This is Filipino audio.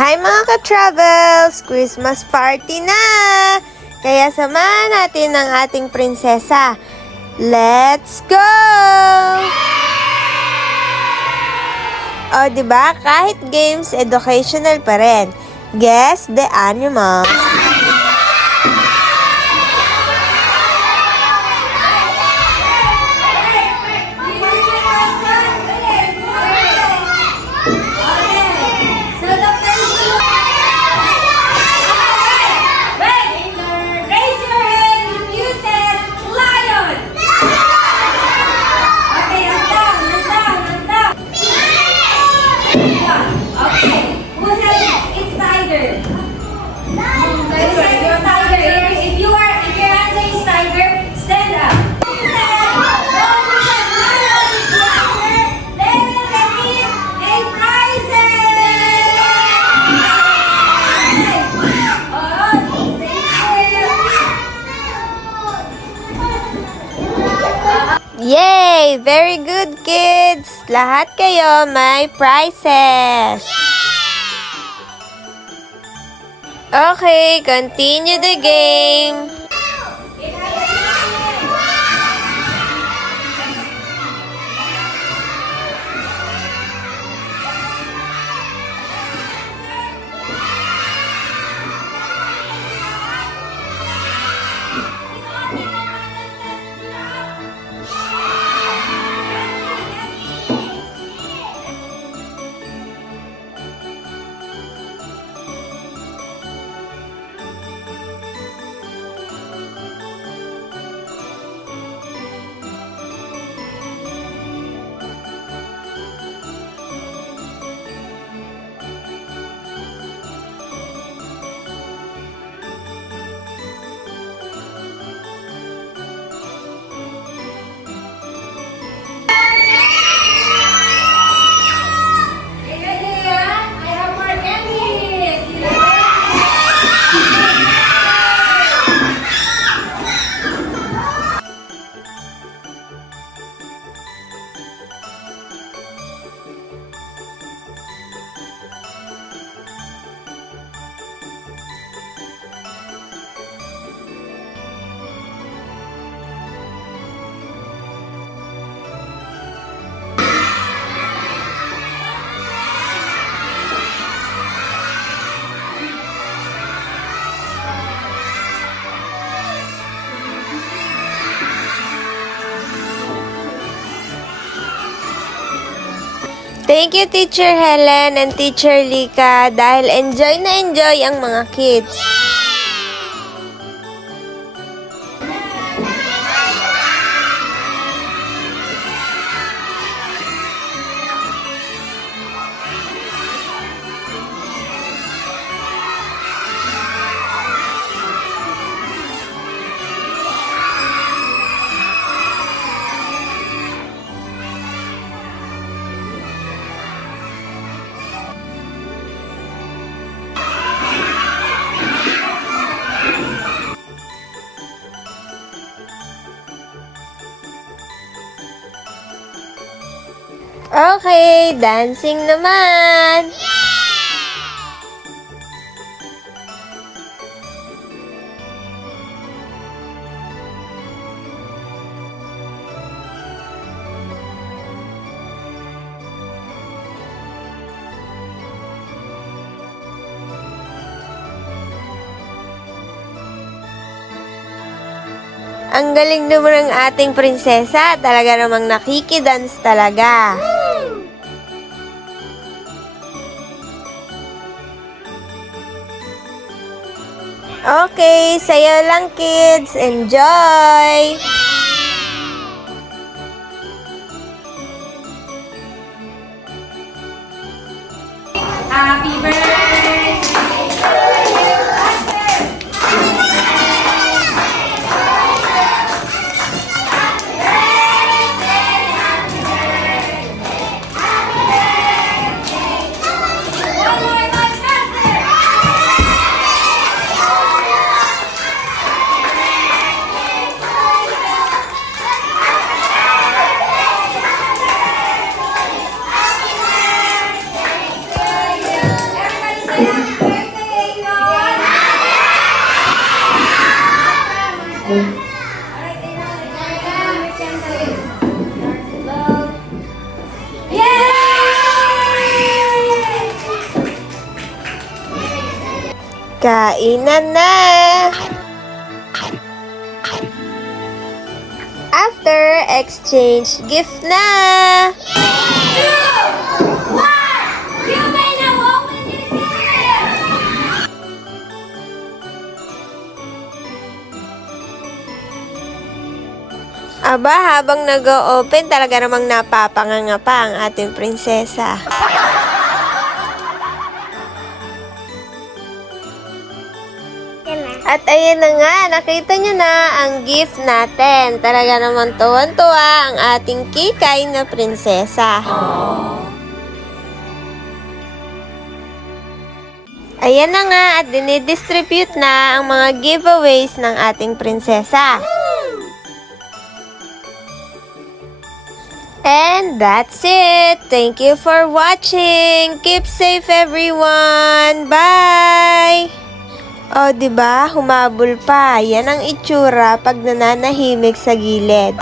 Hi mga ka-travels! Christmas party na! Kaya samahan natin ang ating prinsesa. Let's go! O diba, kahit games, educational pa rin. Guess the animals. Yay! Very good, kids! Lahat kayo may prizes! Okay, continue the game! Thank you, Teacher Helen and Teacher Lika dahil enjoy na enjoy ang mga kids. Okay, dancing naman! Ang galing naman ng ating prinsesa, talaga namang nakikidance talaga. Okay, sayo lang kids. Enjoy! Happy birthday to you, Everybody say Kainan na! After exchange gift na! You may now open your gift! Aba, habang nag-o-open, talaga namang napapanganga pa ang ating prinsesa. At ayan na nga, nakita nyo na ang gift natin. Talaga naman tuwan-tuwa ang ating kikay na prinsesa. Ayan na nga at dinidistribute na ang mga giveaways ng ating prinsesa. And that's it. Thank you for watching. Keep safe everyone. Bye! O, diba? Humabol pa. Yan ang itsura pag nananahimik sa gilid.